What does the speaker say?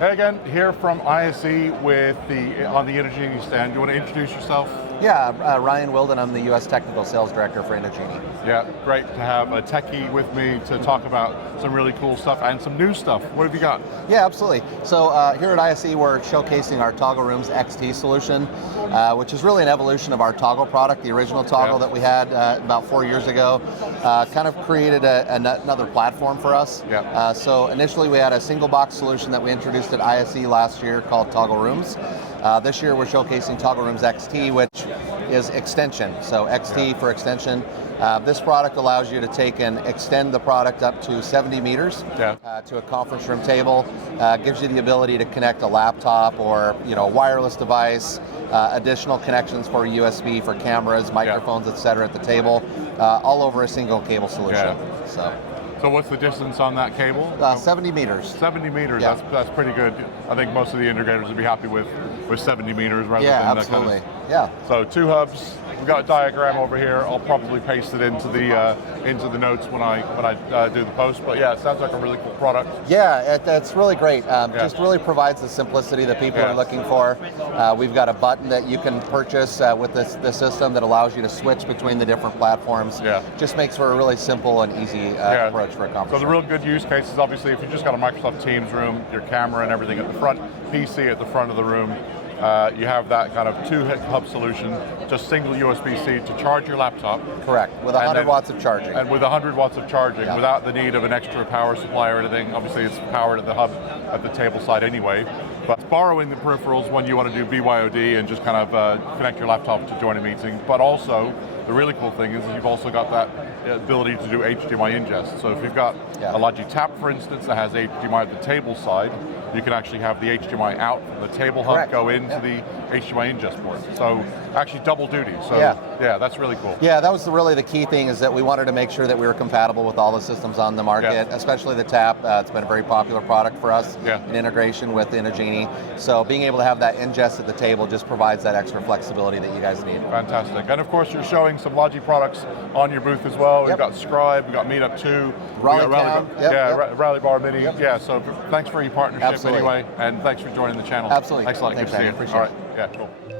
Hey again, here from ISE on the Inogeni stand. You want to introduce yourself? Yeah, Ryan Willden, I'm the US Technical Sales Director for Inogeni. Yeah, great to have a techie with me to talk about some really cool stuff and some new stuff. What have you got? Yeah, absolutely. So here at ISE, we're showcasing our Toggle Rooms XT solution, which is really an evolution of our Toggle product, the original Toggle that we had about 4 years ago. Kind of created another platform for us. So initially we had a single box solution that we introduced at ISE last year called Toggle Rooms. This year we're showcasing Toggle Rooms XT, which is extension, so XT for extension. This product allows you to take and extend the product up to 70 meters to a conference room table. Gives you the ability to connect a laptop or a wireless device, additional connections for USB, for cameras, microphones, etc. at the table, all over a single cable solution. So what's the distance on that cable? 70 meters. 70 meters, that's pretty good. I think most of the integrators would be happy with 70 meters rather than absolutely. that kind of. So 2 hubs. We've got a diagram over here. I'll probably paste it into the notes when I do the post. But yeah, it sounds like a really cool product. Yeah, it's really great. Just really provides the simplicity that people are looking for. We've got a button that you can purchase with the system that allows you to switch between the different platforms. Just makes for a really simple and easy approach for a conference. So the real good use case is obviously if you just got a Microsoft Teams room, your camera and everything at the front, PC at the front of the room. You have that kind of 2-hub solution, just single USB-C to charge your laptop. Correct, with 100 watts of charging. And with 100 watts of charging, without the need of an extra power supply or anything. Obviously it's powered at the hub at the table side anyway. But borrowing the peripherals when you want to do byod and just kind of connect your laptop to join a meeting. But also, the really cool thing is you've also got that ability to do HDMI ingest. So if you've got a Logitap, for instance, that has HDMI at the table side, you can actually have the HDMI out from the table hub go into the HDMI ingest port. So actually double duty. So yeah, that's really cool. Yeah, that was really the key thing, is that we wanted to make sure that we were compatible with all the systems on the market, especially the TAP. It's been a very popular product for us in integration with Inogeni. So being able to have that ingest at the table just provides that extra flexibility that you guys need. Fantastic. And of course you're showing some Logi products on your booth as well. We've got Scribe, we've got Meetup 2, Rally Bar Mini. Yeah, so thanks for your partnership anyway, and thanks for joining the channel. Absolutely. Thanks a lot. Good to see you. Appreciate All right. Yeah, cool.